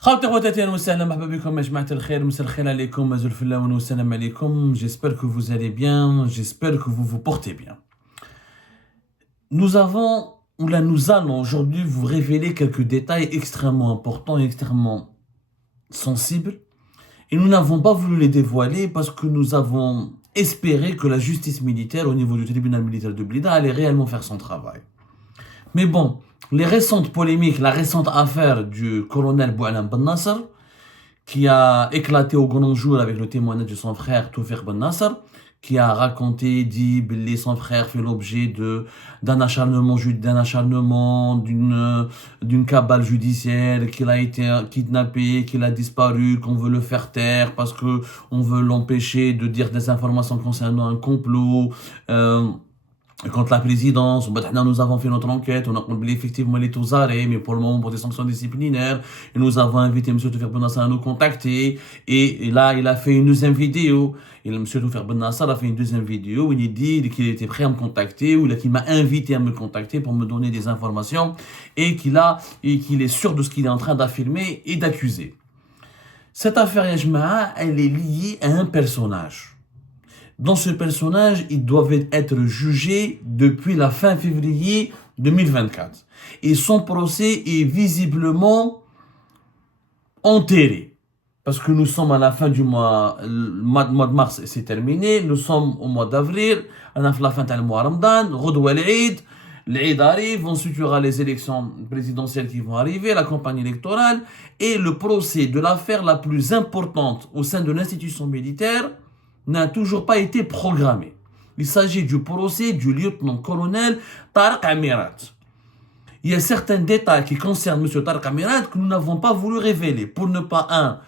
خاوتي خواتاتي اهلا وسهلا مرحبا بكم يا جماعة الخير مساء الخير عليكم مازال في الله والسلام عليكم. J'espère que vous allez bien, j'espère que vous vous portez bien. Nous allons aujourd'hui vous révéler quelques détails extrêmement importants et extrêmement sensibles. Et nous n'avons pas voulu les dévoiler parce que nous avons espéré que la justice militaire au niveau du tribunal militaire de Blida allait réellement faire son travail. Mais bon, les récentes polémiques, la récente affaire du colonel Boualam Ben Nasser, qui a éclaté au grand jour avec le témoignage de son frère Toufiq Ben Nasser, qui a raconté, dit que son frère fait l'objet d'un acharnement, d'une cabale judiciaire, qu'il a été kidnappé, qu'il a disparu, qu'on veut le faire taire parce que on veut l'empêcher de dire des informations concernant un complot. Contre la présidence, nous avons fait notre enquête, on a oublié effectivement les tous arrêts, mais pour le moment pour des sanctions disciplinaires, et nous avons invité M. Toufiq Ben Nasser à nous contacter, et là il a fait une deuxième vidéo, et M. Toufiq Ben Nasser a fait une deuxième vidéo où il dit qu'il était prêt à me contacter, ou qu'il m'a invité à me contacter pour me donner des informations, et qu'il est sûr de ce qu'il est en train d'affirmer et d'accuser. Cette affaire Yajma'a, elle est liée à un personnage. Dans ce personnage, ils doivent être jugés depuis la fin février 2024. Et son procès est visiblement enterré. Parce que nous sommes à la fin du mois, le mois de mars c'est terminé, nous sommes au mois d'avril, à la fin du mois Ramadan, Ghadwa l'Eid arrive, ensuite il y aura les élections présidentielles qui vont arriver, la campagne électorale, et le procès de l'affaire la plus importante au sein de l'institution militaire n'a toujours pas été programmé. Il s'agit du procès du lieutenant-colonel Tariq Amirat. Il y a certains détails qui concernent M. Tariq Amirat que nous n'avons pas voulu révéler pour ne pas,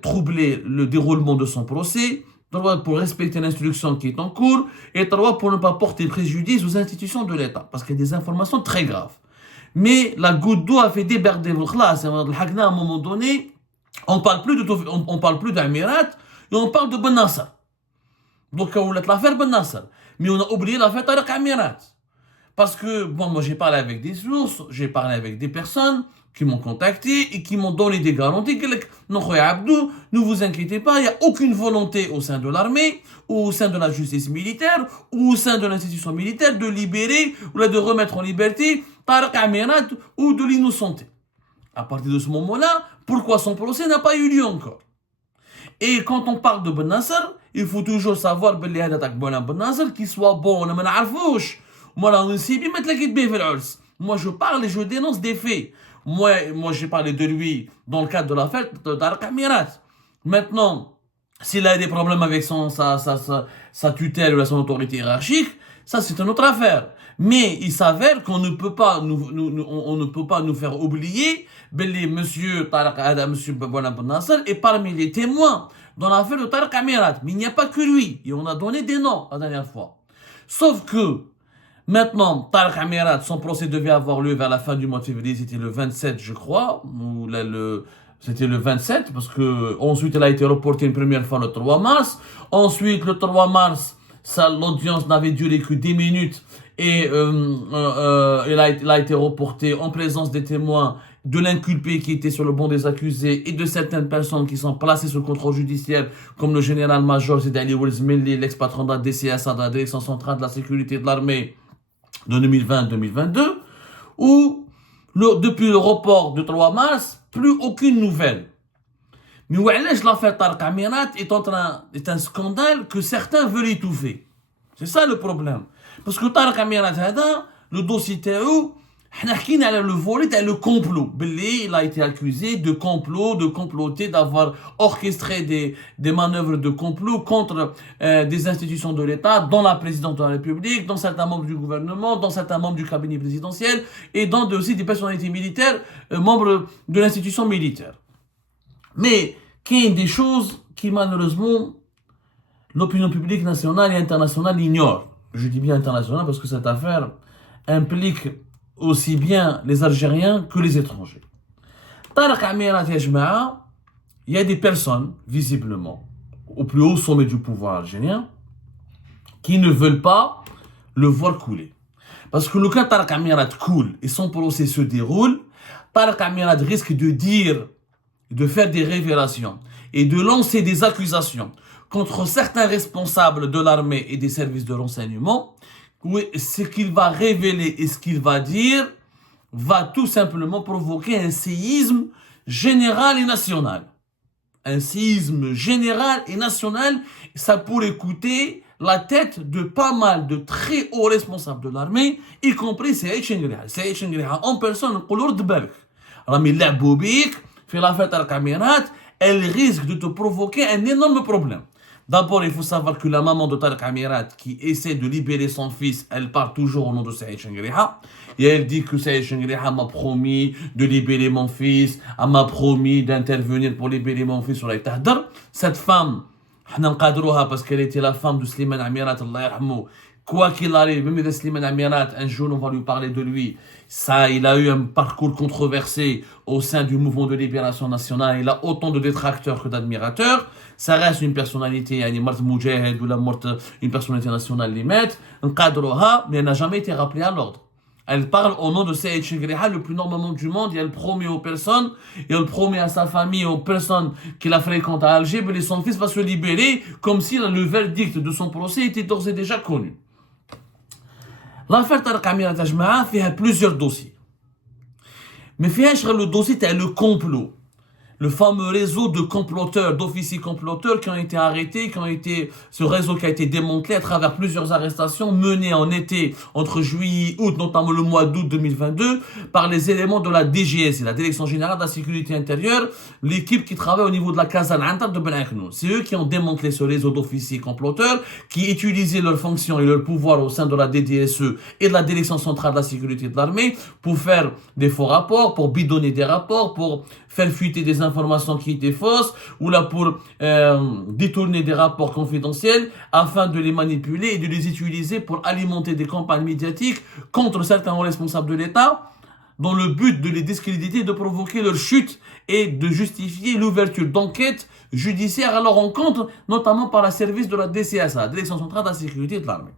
troubler le déroulement de son procès, pour respecter l'instruction qui est en cours, et pour ne pas porter préjudice aux institutions de l'État, parce qu'il y a des informations très graves. Mais la goutte d'eau a fait déborder le khlas. À un moment donné, on parle plus d'Amirat, et on parle de Ben Nasser. Donc on a l'affaire Ben Nasser. Mais on a oublié l'affaire Tariq Amirat. Parce que, moi j'ai parlé avec des sources, j'ai parlé avec des personnes qui m'ont contacté et qui m'ont donné des garanties. Non, Abdou, ne vous inquiétez pas, il n'y a aucune volonté au sein de l'armée, ou au sein de la justice militaire, ou au sein de l'institution militaire de libérer, ou de remettre en liberté Tariq Amirat ou de l'innocenter. À partir de ce moment-là, pourquoi son procès n'a pas eu lieu encore? Et quand on parle de Ben Nasser, il faut toujours savoir que Ben Nasser qu'il soit bon, on ne m'arfouche. Moi je parle et je dénonce des faits. Moi j'ai parlé de lui dans le cadre de l'affaire de Tariq Amirat. Maintenant, s'il a des problèmes avec sa tutelle ou son autorité hiérarchique, ça c'est une autre affaire. Mais il s'avère qu'on ne peut pas nous faire oublier que monsieur Ben Nasser est parmi les témoins dans l'affaire de Tariq Amirat. Mais il n'y a pas que lui. Et on a donné des noms la dernière fois. Sauf que maintenant, Tariq Amirat, son procès devait avoir lieu vers la fin du mois de février. C'était le 27, je crois. C'était le 27 parce que ensuite il a été reporté une première fois le 3 mars. Ensuite, le 3 mars, l'audience n'avait duré que 10 minutes. Et il a été reporté en présence des témoins, de l'inculpé qui était sur le banc des accusés et de certaines personnes qui sont placées sous contrôle judiciaire, comme le général-major Zid Ali Oulzmili, l'ex-patron de la DCSA, de la Direction centrale de la sécurité de l'armée de 2020-2022, où depuis le report du 3 mars, plus aucune nouvelle. Mais l'affaire Tariq Amirat est un scandale que certains veulent étouffer. C'est ça le problème. Parce que Tariq Amirat, le dossier TAO, le volet, le complot. Il a été accusé de complot, de comploter, d'avoir orchestré des manœuvres de complot contre des institutions de l'État, dans la présidence de la République, dans certains membres du gouvernement, dans certains membres du cabinet présidentiel, et dans aussi des personnalités militaires, membres de l'institution militaire. Mais qu'il y a des choses qui malheureusement l'opinion publique nationale et internationale ignore. Je dis bien internationale parce que cette affaire implique aussi bien les Algériens que les étrangers. Tariq Amirat Yajma'a, il y a des personnes, visiblement, au plus haut sommet du pouvoir algérien, qui ne veulent pas le voir couler. Parce que le cas Tariq Amirat coule et son procès se déroule, Tarek Amirat risque de dire, de faire des révélations et de lancer des accusations contre certains responsables de l'armée et des services de renseignement, ce qu'il va révéler et ce qu'il va dire va tout simplement provoquer un séisme général et national. Un séisme général et national, ça pourrait coûter la tête de pas mal de très hauts responsables de l'armée, y compris Saïd Chengriha. Saïd Chengriha en personne, نقولوا رد بالك. راهم يلعبوا بيك في l'affaire Tarek Amirat, elle risque de te provoquer un énorme problème. D'abord, il faut savoir que la maman de Tarek Amirat, qui essaie de libérer son fils, elle parle toujours au nom de Saïd Chengriha. Et elle dit que Saïd Chengriha m'a promis de libérer mon fils, elle m'a promis d'intervenir pour libérer mon fils sur la Tahdar. Cette femme, parce qu'elle était la femme de Slimane Amirat, Allah yarhamou. Quoi qu'il arrive, même si Slimane Amirat, un jour on va lui parler de lui, ça, il a eu un parcours controversé au sein du mouvement de libération nationale. Il a autant de détracteurs que d'admirateurs. Ça reste une personnalité, une personnalité nationale limite, mais elle n'a jamais été rappelée à l'ordre. Elle parle au nom de Saïd Chengriha, le plus normalement du monde, et elle promet aux personnes, et elle promet à sa famille, aux personnes qui la fréquentent à Alger, que son fils va se libérer, comme si le verdict de son procès était d'ores et déjà connu. L'affaire Tarek Amirat Ajma'a fait plusieurs dossiers. Mais le dossier, c'est le complot. Le fameux réseau de comploteurs, d'officiers comploteurs qui ont été arrêtés, ce réseau qui a été démantelé à travers plusieurs arrestations menées en été, entre juillet et août, notamment le mois d'août 2022, par les éléments de la DGS, la Direction Générale de la Sécurité Intérieure, l'équipe qui travaille au niveau de la Kazan Antar de Ben Akhnou. C'est eux qui ont démantelé ce réseau d'officiers comploteurs, qui utilisaient leurs fonctions et leurs pouvoirs au sein de la DDSE et de la Direction Centrale de la Sécurité de l'Armée pour faire des faux rapports, pour bidonner des rapports, pour faire fuiter des informations qui étaient fausses, ou là pour détourner des rapports confidentiels afin de les manipuler et de les utiliser pour alimenter des campagnes médiatiques contre certains responsables de l'État dans le but de les discréditer, de provoquer leur chute et de justifier l'ouverture d'enquêtes judiciaires à leur encontre, notamment par le service de la DCSA, Direction Centrale de la Sécurité de l'Armée.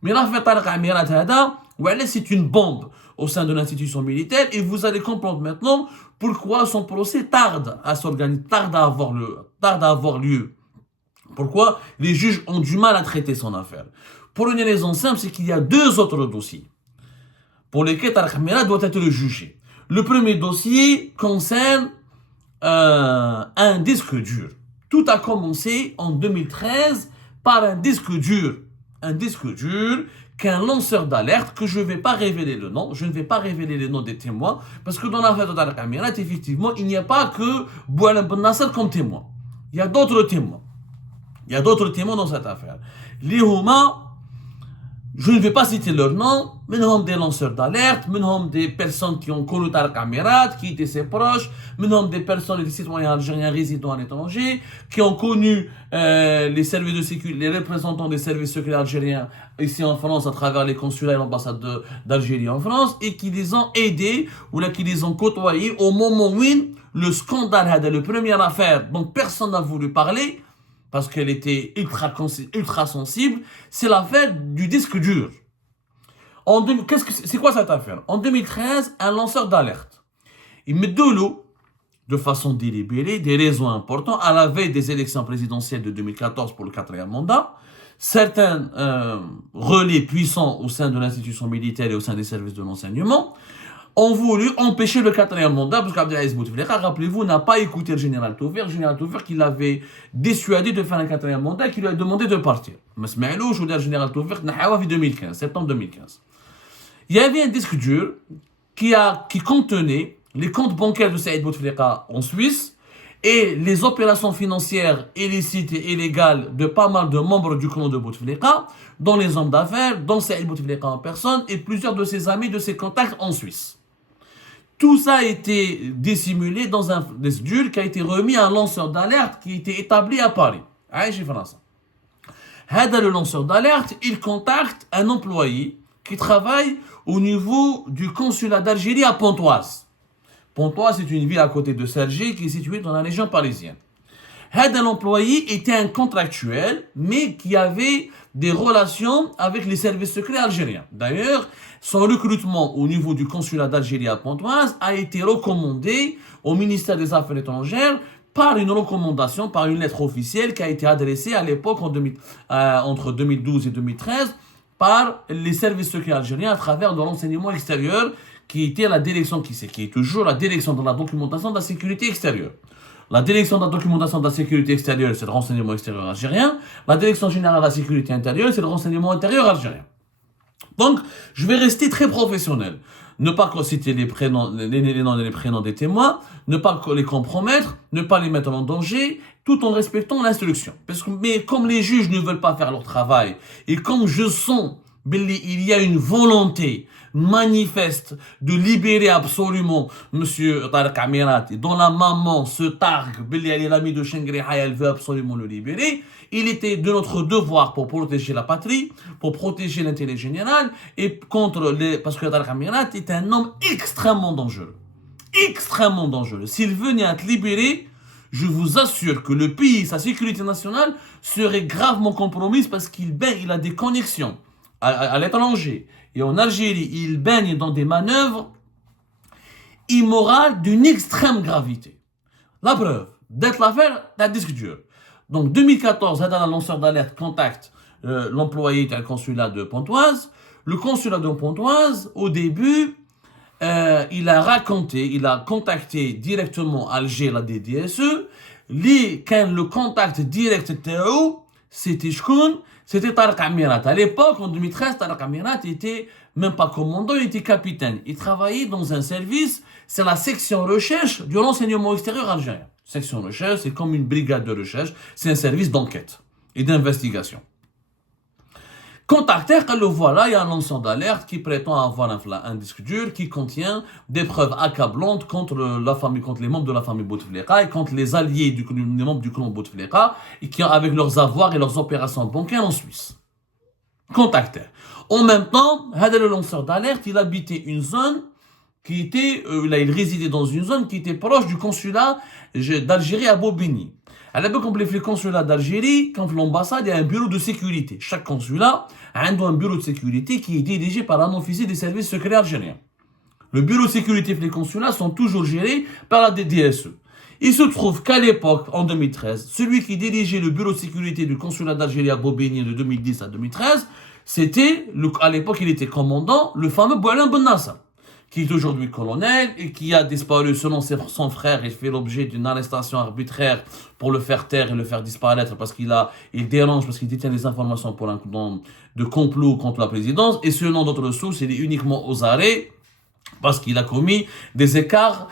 Mais l'affaire Tarek Amirat Hada, c'est une bombe au sein de l'institution militaire et vous allez comprendre maintenant pourquoi son procès tarde à s'organiser, tarde à avoir lieu. Pourquoi les juges ont du mal à traiter son affaire. Pour une raison simple, c'est qu'il y a deux autres dossiers pour lesquels Tarek Amirat doit être jugé. Le premier dossier concerne un disque dur. Tout a commencé en 2013 par un disque dur. Un disque dur qu'un lanceur d'alerte, que je ne vais pas révéler le nom, je ne vais pas révéler les noms des témoins, parce que dans l'affaire de Tarek Amirat, effectivement, il n'y a pas que Boualem Ben Nasser comme témoin. Il y a d'autres témoins. Il y a d'autres témoins dans cette affaire. Les Houma, je ne vais pas citer leur nom, mais nous sommes des lanceurs d'alerte, nous sommes des personnes qui ont connu Tarek Amirat, qui étaient ses proches, nous sommes des personnes, des citoyens algériens résidant à l'étranger, qui ont connu les services de sécurité, les représentants des services secrets algériens ici en France à travers les consulats et l'ambassade d'Algérie en France, et qui les ont aidés, ou là qui les ont côtoyés au moment où le scandale, la première affaire dont personne n'a voulu parler, parce qu'elle était ultra sensible, c'est l'affaire du disque dur. C'est quoi cette affaire? En 2013, un lanceur d'alerte, il met de l'eau, de façon délibérée, des raisons importantes, à la veille des élections présidentielles de 2014 pour le 4e mandat, certains relais puissants au sein de l'institution militaire et au sein des services de renseignement ont voulu empêcher le 4e mandat, parce qu'Abdelaziz Bouteflika, rappelez-vous, n'a pas écouté le général Toufer qui l'avait dissuadé de faire un 4e mandat et qui lui a demandé de partir. Mais je veux dire, le général Toufer, en 2015, septembre 2015. Il y avait un disque dur qui contenait les comptes bancaires de Saïd Bouteflika en Suisse et les opérations financières illicites et illégales de pas mal de membres du clan de Bouteflika, dont les hommes d'affaires, dont Saïd Bouteflika en personne et plusieurs de ses amis, de ses contacts en Suisse. Tout ça a été dissimulé dans un disque dur qui a été remis à un lanceur d'alerte qui était établi à Paris. Le lanceur d'alerte, il contacte un employé qui travaille au niveau du consulat d'Algérie à Pontoise. Pontoise, c'est une ville à côté de Cergy qui est située dans la région parisienne. L'employé était un contractuel, mais qui avait des relations avec les services secrets algériens. D'ailleurs, son recrutement au niveau du consulat d'Algérie à Pontoise a été recommandé au ministère des Affaires étrangères par une recommandation, par une lettre officielle qui a été adressée à l'époque entre 2012 et 2013 par les services secrets algériens à travers de l'enseignement extérieur qui était la direction, qui est toujours la direction de la documentation de la sécurité extérieure. La direction de la documentation de la sécurité extérieure, c'est le renseignement extérieur algérien. La direction générale de la sécurité intérieure, c'est le renseignement intérieur algérien. Donc, je vais rester très professionnel. Ne pas citer les noms et les prénoms des témoins, ne pas les compromettre, ne pas les mettre en danger, tout en respectant l'instruction. Mais comme les juges ne veulent pas faire leur travail, et comme je sens il y a une volonté manifeste de libérer absolument Monsieur Tarek Amirati, dont la maman se targue, elle est l'amie de Shengriha, elle veut absolument le libérer. Il était de notre devoir pour protéger la patrie, pour protéger l'intérêt général, et parce que Tarek Amirati est un homme extrêmement dangereux. Extrêmement dangereux. S'il venait à être libéré, je vous assure que le pays, sa sécurité nationale, serait gravement compromise parce qu'il a des connexions à l'étranger et en Algérie. Il baigne dans des manœuvres immorales d'une extrême gravité. La preuve, d'être l'affaire d'un disque dur. Donc 2014, un lanceur d'alerte contacte l'employé d'un consulat de Pontoise. Le consulat de Pontoise, au début, il a contacté directement Alger, la DDSE. Quand le contact direct c'était Shkoun, c'était Tarek Amirat. À l'époque, en 2013, Tarek Amirat était même pas commandant, il était capitaine. Il travaillait dans un service, c'est la section recherche du renseignement extérieur algérien. Section recherche, c'est comme une brigade de recherche, c'est un service d'enquête et d'investigation. Contacté, le voilà, il y a un lanceur d'alerte qui prétend avoir un disque dur qui contient des preuves accablantes contre les membres de la famille Bouteflika et contre les alliés des membres du clan Bouteflika et qui, avec leurs avoirs et leurs opérations bancaires en Suisse. Contacté. En même temps, le lanceur d'alerte, il habitait une zone qui était, il résidait dans une zone qui était proche du consulat d'Algérie à Bobigny. À l'époque, on les consulats d'Algérie, quand l'ambassade, il y a un bureau de sécurité. Chaque consulat a un bureau de sécurité qui est dirigé par un officier des services secrets algériens. Le bureau de sécurité et les consulats sont toujours gérés par la DDSE. Il se trouve qu'à l'époque, en 2013, celui qui dirigeait le bureau de sécurité du consulat d'Algérie à Bobigny de 2010 à 2013, à l'époque, il était commandant, le fameux Boualem Ben Nasser, qui est aujourd'hui colonel et qui a disparu selon son frère et fait l'objet d'une arrestation arbitraire pour le faire taire et le faire disparaître parce qu'il dérange, parce qu'il détient des informations de complot contre la présidence, et selon d'autres sources, il est uniquement aux arrêts parce qu'il a commis des écarts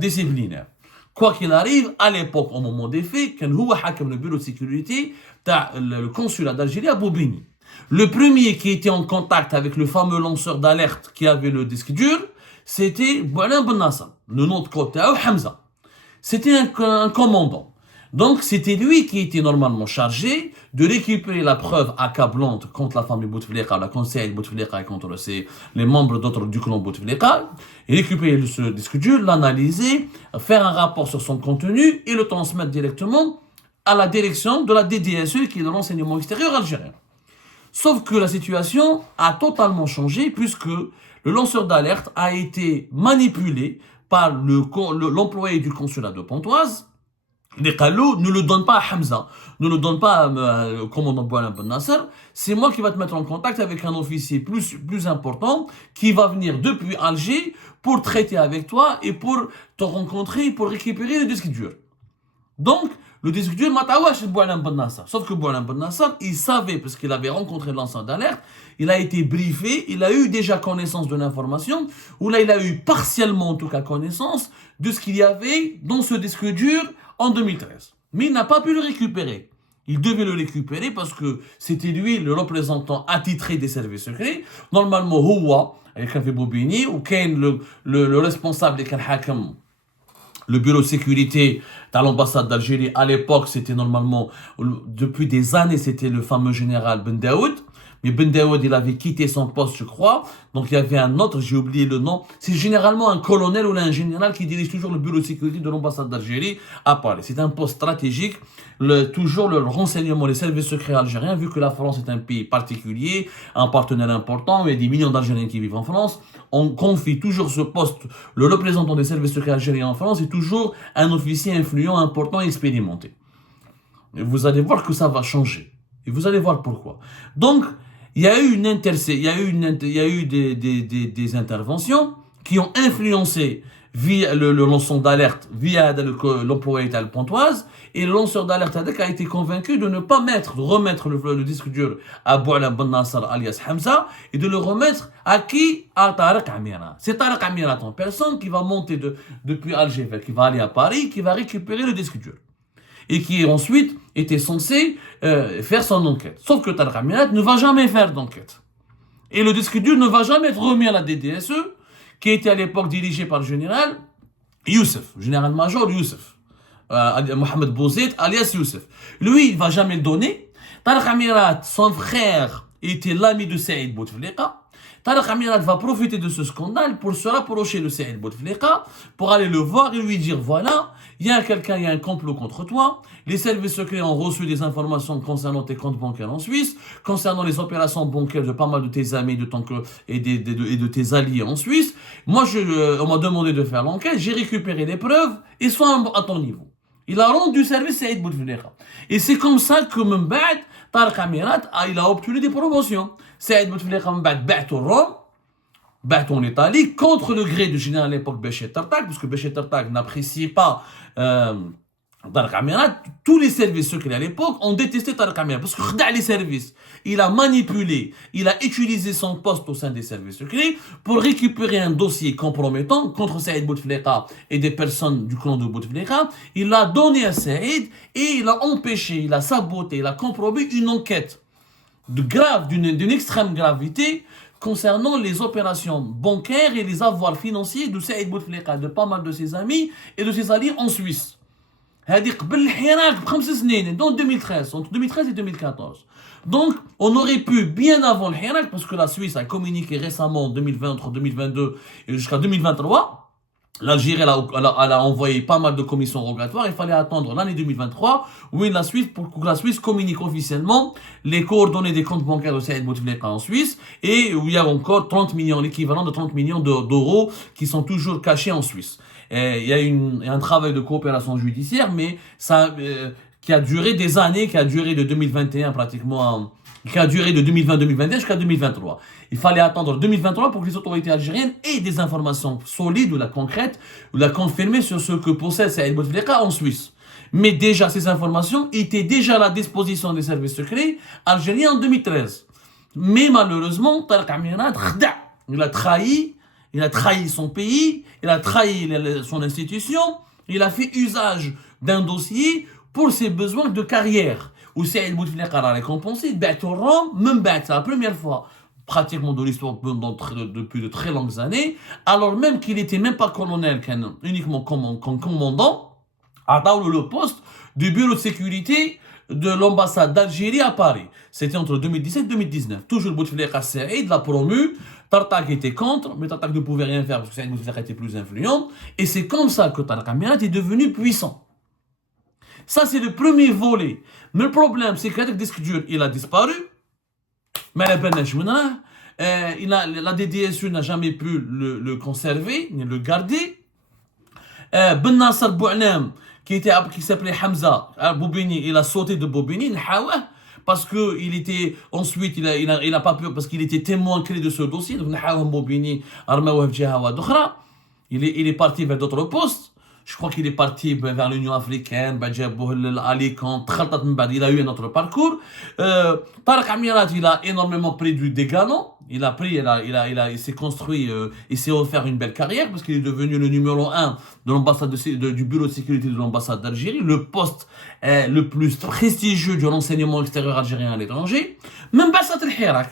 disciplinaires. Quoi qu'il arrive, à l'époque, au moment des faits, quand il a le bureau de sécurité, le consulat d'Algérie à Bobigny. Le premier qui était en contact avec le fameux lanceur d'alerte qui avait le disque dur, c'était Boualem Ben Nasser. Le nom de côté, Hamza. C'était un commandant. Donc, c'était lui qui était normalement chargé de récupérer la preuve accablante contre la famille Bouteflika, la conseil Bouteflika et contre les membres d'autres du clan Bouteflika, et récupérer ce disque dur, l'analyser, faire un rapport sur son contenu et le transmettre directement à la direction de la DDSE, qui est de l'enseignement extérieur algérien. Sauf que la situation a totalement changé puisque le lanceur d'alerte a été manipulé par l'employé du consulat de Pontoise. Les Kalou ne le donne pas à Hamza, ne le donne pas au commandant Boualem Ben Nasser. C'est moi qui va te mettre en contact avec un officier plus important qui va venir depuis Alger pour traiter avec toi et pour te rencontrer, pour récupérer le disque dur. Donc, le disque dur matawa chez Boualem Ben Nasser. Sauf que Boualem Ben Nasser, il savait, parce qu'il avait rencontré le lanceur d'alerte, il a été briefé, il a eu déjà connaissance de l'information, ou là il a eu partiellement en tout cas connaissance de ce qu'il y avait dans ce disque dur en 2013. Mais il n'a pas pu le récupérer. Il devait le récupérer parce que c'était lui le représentant attitré des services secrets. Normalement, Houa, avec un Bobigny, ou Ken, le responsable des Hakam, le bureau de sécurité de l'ambassade d'Algérie, à l'époque, c'était normalement, depuis des années, c'était le fameux général Ben Daoud. Mais Ben Daoud, il avait quitté son poste, je crois. Donc il y avait un autre, j'ai oublié le nom. C'est généralement un colonel ou un général qui dirige toujours le bureau de sécurité de l'ambassade d'Algérie à Paris. C'est un poste stratégique. Toujours le renseignement, les services secrets algériens, vu que la France est un pays particulier, un partenaire important, il y a des millions d'Algériens qui vivent en France, on confie toujours ce poste, le représentant des services secrets algériens en France est toujours un officier influent, important et expérimenté. Et vous allez voir que ça va changer. Et vous allez voir pourquoi. Donc, il y a eu des interventions qui ont influencé via le lanceur d'alerte, via l'employé de Pontoise, et le lanceur d'alerte a été convaincu de ne pas remettre le disque dur à Bouala Ben Nasser alias Hamza, et de le remettre à qui? À Tariq Amirat. C'est Tariq Amirat en personne qui va monter depuis Alger, qui va aller à Paris, qui va récupérer le disque dur. Et qui ensuite était censé faire son enquête. Sauf que Tariq Amirat ne va jamais faire d'enquête. Et le disque dur ne va jamais être remis à la DDSE, qui était à l'époque dirigée par le général Youssef, général-major Youssef, Mohamed Bouzid, alias Youssef. Lui, il ne va jamais le donner. Tariq Amirat, son frère, était l'ami de Saïd Bouteflika. Tariq Amirat va profiter de ce scandale pour se rapprocher de Saïd Bouteflika, pour aller le voir et lui dire, voilà, il y a un complot contre toi, les services secrets ont reçu des informations concernant tes comptes bancaires en Suisse, concernant les opérations bancaires de pas mal de tes amis et de tes alliés en Suisse. Moi, on m'a demandé de faire l'enquête, j'ai récupéré les preuves, et sois à ton niveau. Il a rendu service à Saïd Bouteflika. Et c'est comme ça que Mbad, Tariq Amirat, il a obtenu des promotions. Saïd Bouteflika Mbad bat au Rome, bat en Italie, contre le gré du général à l'époque Béchir Tartak, parce que Béchir Tartak n'appréciait pas Tariq Amirat. Tous les services secrets à l'époque ont détesté Tariq Amirat, parce que khda les services. Il a manipulé, il a utilisé son poste au sein des services secrets pour récupérer un dossier compromettant contre Saïd Bouteflika et des personnes du clan de Bouteflika. Il l'a donné à Saïd et il a empêché, il a saboté, il a compromis une enquête d'une extrême gravité concernant les opérations bancaires et les avoirs financiers de Saïd Bouteflika, de pas mal de ses amis et de ses alliés en Suisse. هذه قبل الحراك ب5 سنين, dans 2013, entre 2013 et 2014. Donc, on aurait pu, bien avant le Hirak, parce que la Suisse a communiqué récemment, en 2020, entre 2022 et jusqu'à 2023, l'Algérie elle a envoyé pas mal de commissions rogatoires, il fallait attendre l'année 2023, pour que la Suisse communique officiellement les coordonnées des comptes bancaires de Saïd Bouteflika en Suisse, et où il y a encore 30 millions, l'équivalent de 30 millions d'euros qui sont toujours cachés en Suisse. Il y a un travail de coopération judiciaire, mais ça, qui a duré des années, qui a duré de 2021 pratiquement, qui a duré de 2020-2021 jusqu'à 2023. Il fallait attendre 2023 pour que les autorités algériennes aient des informations solides ou la concrètes, ou la confirmer sur ce que possède Saïd Bouteflika en Suisse. Mais déjà, ces informations étaient déjà à la disposition des services secrets algériens en 2013. Mais malheureusement, Tariq Amirat, il a trahi son pays, il a trahi son institution, il a fait usage d'un dossier pour ses besoins de carrière. Où Saïd Bouteflika a récompensé, même c'est la première fois pratiquement de l'histoire depuis de très longues années, alors même qu'il n'était même pas colonel, uniquement commandant, a le poste du bureau de sécurité de l'ambassade d'Algérie à Paris. C'était entre 2017 et 2019. Toujours Bouteflika Saïd l'a promu. Tartak était contre, mais Tartak ne pouvait rien faire parce que Saïd Bouteflika était plus influent. Et c'est comme ça que Tariq Amirat est devenu puissant. Ça, c'est le premier volet. Mais le problème, c'est que le disque dur, il a disparu. Mais la DDSU n'a jamais pu le conserver, ni le garder. Ben Nasser Boualem, qui s'appelait Hamza Boubini, il a sauté de Boubini, parce que ensuite il a pas pu, parce qu'il était témoin clé de ce dossier. Donc il est parti vers d'autres postes. Je crois qu'il est parti vers l'Union africaine, il a eu un autre parcours. Tariq Amirat, il a énormément pris des galons. Il s'est construit, il s'est offert une belle carrière parce qu'il est devenu le numéro 1 de l'ambassade du bureau de sécurité de l'ambassade d'Algérie, le poste le plus prestigieux du renseignement extérieur algérien à l'étranger. Même pas ça, le Hirak.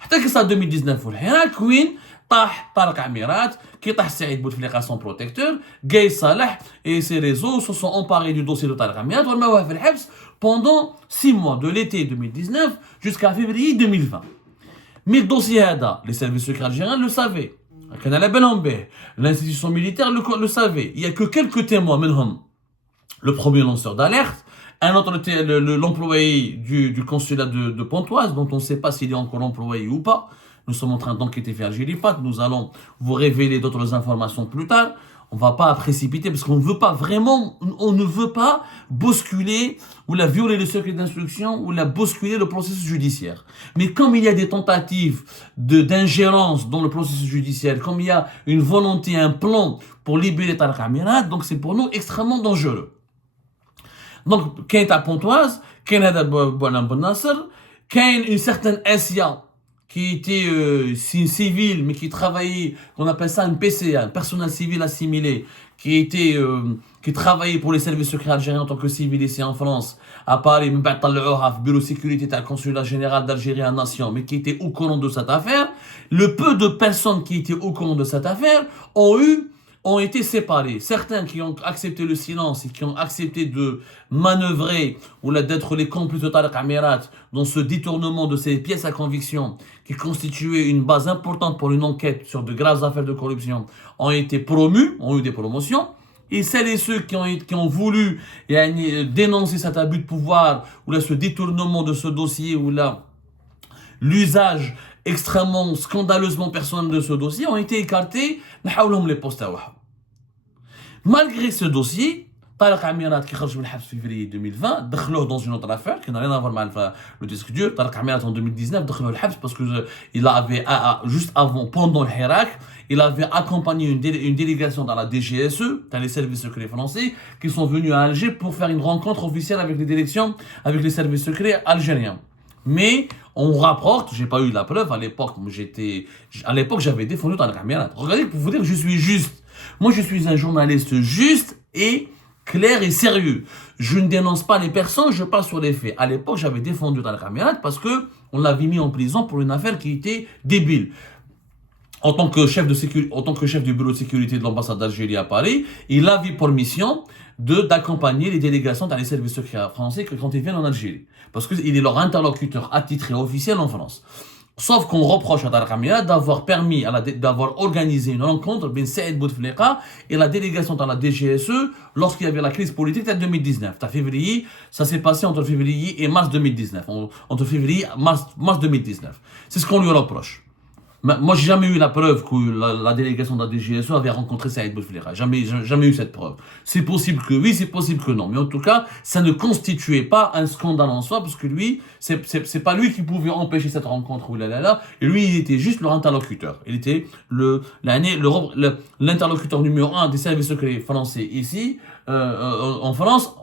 حتى que ça 2019 le Hirak, وين طاح طارق عميرات كي طاح سعيد بوتفليقه son protecteur, Gay Salah et ses réseaux se sont emparés du dossier de Tariq Amirat ورماوه في الحبس pendant 6 mois, de l'été 2019 jusqu'à février 2020. Mais le dossier هذا, les services secrets algériens le savaient. L'institution militaire le savait. Il n'y a que quelques témoins, منهم le premier lanceur d'alerte, un autre, l'employé du consulat de Pontoise, dont on ne sait pas s'il est encore employé ou pas. Nous sommes en train d'enquêter vers Gilipat. Nous allons vous révéler d'autres informations plus tard. On ne va pas précipiter parce qu'on ne veut pas vraiment, on ne veut pas bousculer ou la violer le secret d'instruction ou la bousculer le processus judiciaire. Mais comme il y a des tentatives d'ingérence dans le processus judiciaire, comme il y a une volonté, un plan pour libérer Tarek Amirat, donc c'est pour nous extrêmement dangereux. Donc, quand à Pontoise, quand à Bouana Ben Nasser, quand une certaine SIA qui était civile, mais qui travaillait, on appelle ça un PCA, un personnel civil assimilé, qui travaillait pour les services secrets algériens en tant que civil ici en France, à Paris, même pas le bureau de sécurité, le consulat général d'Algérie en nation, mais qui était au courant de cette affaire. Le peu de personnes qui étaient au courant de cette affaire ont été séparés. Certains qui ont accepté le silence et qui ont accepté de manœuvrer ou d'être les complices de Tarek Amirat dans ce détournement de ces pièces à conviction qui constituaient une base importante pour une enquête sur de graves affaires de corruption ont été promus, ont eu des promotions. Et celles et ceux qui ont voulu dénoncer cet abus de pouvoir ou là, ce détournement de ce dossier ou là l'usage extrêmement scandaleusement personnel de ce dossier ont été écartés. les postes. Malgré ce dossier, Tarek Amirat qui sort de la février 2020, دخلوه dans une autre affaire qui n'a rien à voir avec le disque dur. Tarek Amirat en 2019 دخلوه الحبس parce que il avait juste avant, pendant le Hirak, il avait accompagné une délégation dans la DGSE, dans les services secrets français, qui sont venus à Alger pour faire une rencontre officielle avec les services secrets algériens. Mais on rapporte, j'ai pas eu la preuve à l'époque, j'avais défendu Tarek Amirat. Regardez pour vous dire que je suis juste. Moi je suis un journaliste juste et clair et sérieux. Je ne dénonce pas les personnes, je parle sur les faits. À l'époque, j'avais défendu Tarek Amirat parce que on l'avait mis en prison pour une affaire qui était débile. En tant que chef du bureau de sécurité de l'ambassade d'Algérie à Paris, il avait pour mission d'accompagner les délégations dans les services secrets français quand ils viennent en Algérie. Parce qu'il est leur interlocuteur attitré officiel en France. Sauf qu'on reproche à Tarek Amirat d'avoir organisé une rencontre entre Saïd Bouteflika et la délégation dans la DGSE lorsqu'il y avait la crise politique de 2019. Ça s'est passé entre février et mars 2019. Entre février et mars 2019. C'est ce qu'on lui reproche. Moi, j'ai jamais eu la preuve que la délégation de la DGSE avait rencontré Saïd Bouteflika. Jamais eu cette preuve. C'est possible que oui, c'est possible que non. Mais en tout cas, ça ne constituait pas un scandale en soi, parce que lui, c'est pas lui qui pouvait empêcher cette rencontre. Et lui, il était juste leur interlocuteur. Il était l'interlocuteur numéro 1 des services secrets français ici, en France,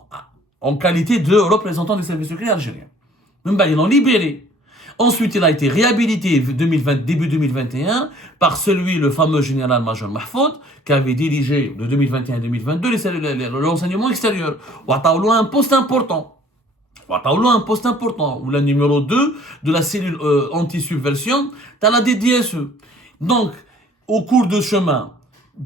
en qualité de représentant des services secrets algériens. Même ils l'ont libéré. Ensuite, il a été réhabilité début 2021 par le fameux général-major Mahfoud, qui avait dirigé de 2021 à 2022 l'enseignement extérieur. Ou a un poste important. Ou la numéro 2 de la cellule anti-subversion dans la DDSE. Donc, au cours de chemin,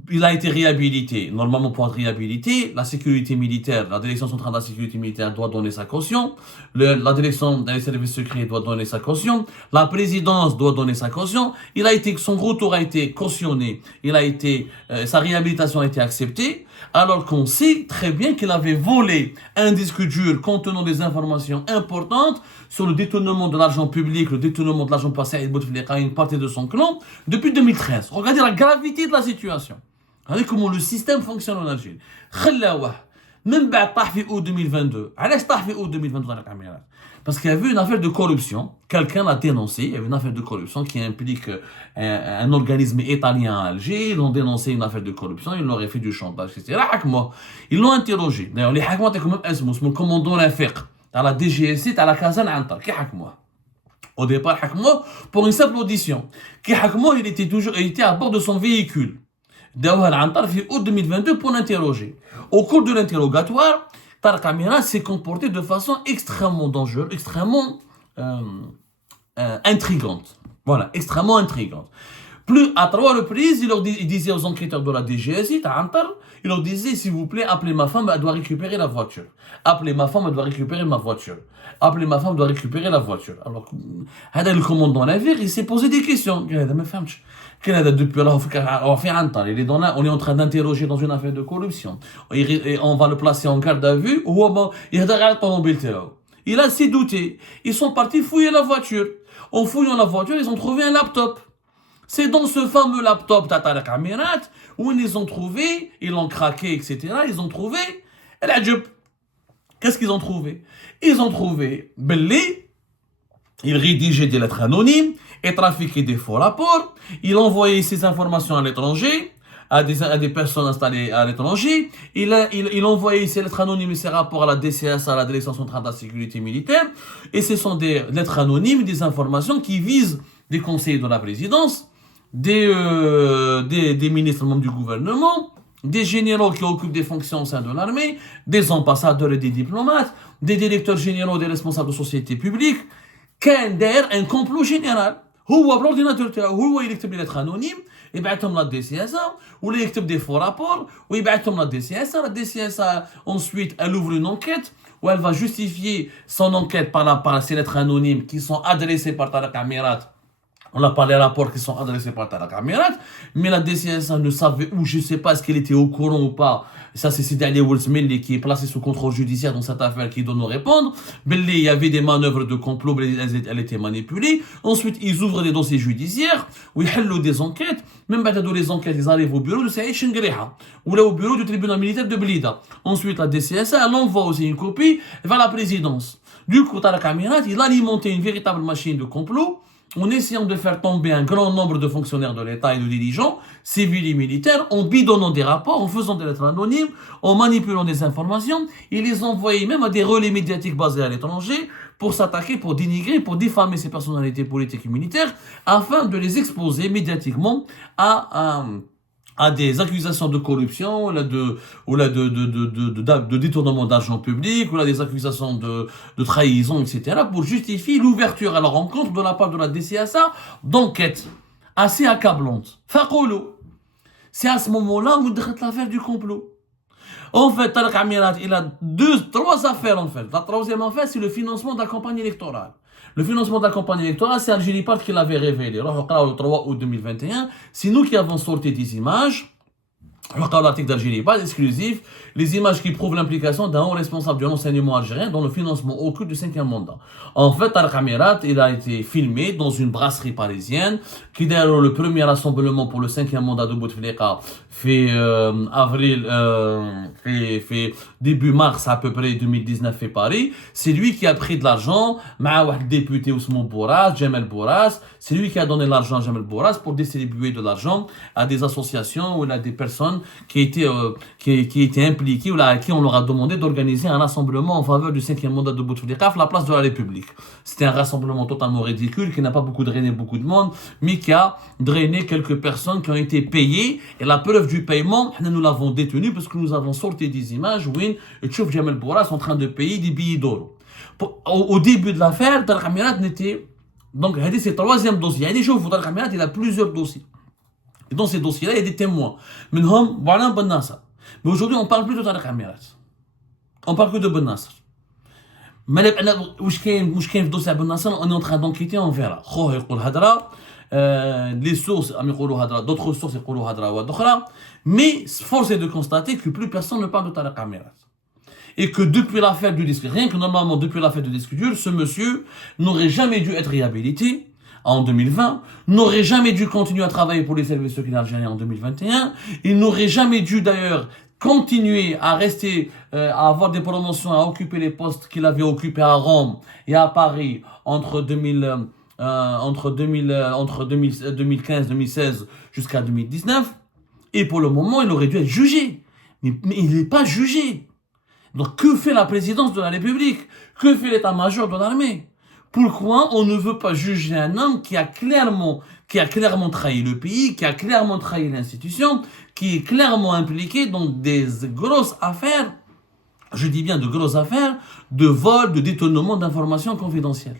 il a été réhabilité. Normalement, pour être réhabilité, la sécurité militaire, la direction centrale de la sécurité militaire doit donner sa caution. La direction des services secrets doit donner sa caution. La présidence doit donner sa caution. Son retour a été cautionné. Sa réhabilitation a été acceptée. Alors qu'on sait très bien qu'il avait volé un disque dur contenant des informations importantes sur le détournement de l'argent public, le détournement de l'argent passé à Bouteflika et une partie de son clan depuis 2013. Regardez la gravité de la situation. Regardez comment le système fonctionne en Algérie. Même بعد août 2022. علاش août 2022 Tarek Amirat? Parce qu'il y avait une affaire de corruption. Quelqu'un l'a dénoncé. Il y avait une affaire de corruption qui implique un organisme italien à Alger. Ils ont dénoncé une affaire de corruption. Ils leur ont fait du chantage, etc. Ils l'ont interrogé. D'ailleurs, les حكموا تاعكم اسمه le commandant Rafiq à la DGSI à la Kazan Antar. Qui حكموا? Au départ, حكموا pour une simple audition. Qui حكموا, il était à bord de son véhicule. داوها العنتر في août 2022 pour l'interroger. Au cours de l'interrogatoire, Tarek Amirat s'est comporté de façon extrêmement dangereuse, extrêmement intrigante. Voilà, extrêmement intrigante. Plus à 3 reprises, il disait aux enquêteurs de la DGSI, il leur disait, s'il vous plaît, appelez ma femme, elle doit récupérer la voiture. Appelez ma femme, elle doit récupérer ma voiture. Appelez ma femme, elle doit récupérer la voiture. Alors, le commandant navire, il s'est posé des questions. Il a dit, mais femme, depuis là, il est on est en train d'interroger dans une affaire de corruption. Et on va le placer en garde à vue. Il a s'est douté. Ils sont partis fouiller la voiture. En fouillant la voiture, ils ont trouvé un laptop. C'est dans ce fameux laptop Tata Kamirat où ils ont trouvé, ils l'ont craqué, etc. Ils ont trouvé la jupe. Qu'est-ce qu'ils ont trouvé? Ils ont trouvé Belli, il rédigeait des lettres anonymes et trafiquait des faux rapports. Il envoyait ces informations à l'étranger, à des personnes installées à l'étranger. Il envoyait ces lettres anonymes et ces rapports à la DCS, à la Direction centrale de la sécurité militaire. Et ce sont des lettres anonymes, des informations qui visent des conseillers de la présidence, des ministres membres du gouvernement, des généraux qui occupent des fonctions au sein de l'armée, des ambassadeurs et des diplomates, des directeurs généraux, des responsables de sociétés publiques. كان داير un complot général. هو بالورديناتور تاعو هو يكتب لي لتر انونيم يبعثهم لا دي سي اس ولا يكتب دي فو رابور ويبعثهم لا دي سي اس. La DCS ensuite elle ouvre une enquête où elle va justifier son enquête par ces lettres anonymes qui sont adressées par Tarek Amirat. On n'a pas les rapports qui sont adressés par Tarek Amirat, mais la DCS ne savait où, je ne sais pas, est-ce qu'elle était au courant ou pas. Ça, c'est Sidi Ali Ouelzmeli qui est placé sous contrôle judiciaire dans cette affaire qui doit nous répondre. Il y avait des manœuvres de complot, elles étaient manipulées. Ensuite, ils ouvrent des dossiers judiciaires, où ils hellent des enquêtes. Même dans les enquêtes, ils arrivent au bureau de Saïd Chengriha, ou là au bureau du tribunal militaire de Blida. Ensuite, la DCS, elle envoie aussi une copie vers la présidence. Du coup, Tarek Amirat, il a alimenté une véritable machine de complot, en essayant de faire tomber un grand nombre de fonctionnaires de l'État et de dirigeants, civils et militaires, en bidonnant des rapports, en faisant des lettres anonymes, en manipulant des informations, et les envoyer même à des relais médiatiques basés à l'étranger pour s'attaquer, pour dénigrer, pour diffamer ces personnalités politiques et militaires, afin de les exposer médiatiquement à des accusations de corruption, de détournement d'argent public, ou là des accusations de trahison, etc., pour justifier l'ouverture à la rencontre de la part de la DCSA d'enquêtes assez accablantes. Faqoulou. C'est à ce moment-là où il l'affaire du complot. En fait, Tarek Amirat, il a trois affaires en fait. La troisième affaire, c'est le financement de la campagne électorale. Le financement de la campagne électorale, c'est Algérie Part qui l'avait révélé. Le 3 août 2021, c'est nous qui avons sorti des images. L'article d'Algérie Part exclusif, les images qui prouvent l'implication d'un haut responsable du renseignement algérien dans le financement occulte du 5e mandat. En fait, Tarek Amirat, il a été filmé dans une brasserie parisienne qui d'ailleurs le premier rassemblement pour le 5e mandat de Bouteflika fait début mars à peu près 2019 fait Paris. C'est lui qui a pris de l'argent, un député Ousmane Bourras, Jamel Bourras, c'est lui qui a donné l'argent à Jamel Bourras pour distribuer de l'argent à des associations ou à des personnes qui étaient impliquées ou à qui on leur a demandé d'organiser un rassemblement en faveur du 5e mandat de Bouteflika à la place de la République. C'était un rassemblement totalement ridicule qui n'a pas drainé beaucoup de monde, mais qui a drainé quelques personnes qui ont été payées. Et la preuve du paiement, nous l'avons détenu parce que nous avons sorti des images où Tchouf Jamel Bourras en train de payer des billets d'or. Au début de l'affaire, Tarek Amirat n'était... Donc, c'est le troisième dossier. Tarek Amirat, il a plusieurs dossiers. Et dans ces dossiers-là, il y a des témoins. Mais aujourd'hui, on ne parle plus de Tarek Amirat. On ne parle que de Ben Nasser. Mais le dossier Ben Nasser, on est en train d'enquêter, on verra. Les sources, d'autres sources, mais force est de constater que plus personne ne parle de Tarek Amirat. Et que depuis l'affaire du disque, rien que normalement depuis l'affaire du disque dur, ce monsieur n'aurait jamais dû être réhabilité en 2020, n'aurait jamais dû continuer à travailler pour les services secrets algériens en 2021, il n'aurait jamais dû d'ailleurs continuer à rester, à avoir des promotions, à occuper les postes qu'il avait occupés à Rome et à Paris entre 2015-2016 jusqu'à 2019. Et pour le moment, il aurait dû être jugé. Mais il n'est pas jugé. Donc que fait la présidence de la République? Que fait l'état-major de l'armée? Pourquoi on ne veut pas juger un homme qui a clairement trahi le pays, qui a clairement trahi l'institution, qui est clairement impliqué dans des grosses affaires, je dis bien de grosses affaires, de vol, de détournement d'informations confidentielles.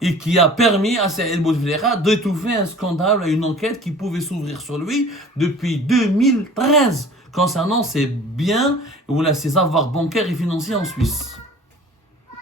et qui a permis à Saïd Bouteflika d'étouffer un scandale et une enquête qui pouvait s'ouvrir sur lui depuis 2013 concernant ses biens ou ses avoirs bancaires et financiers en Suisse.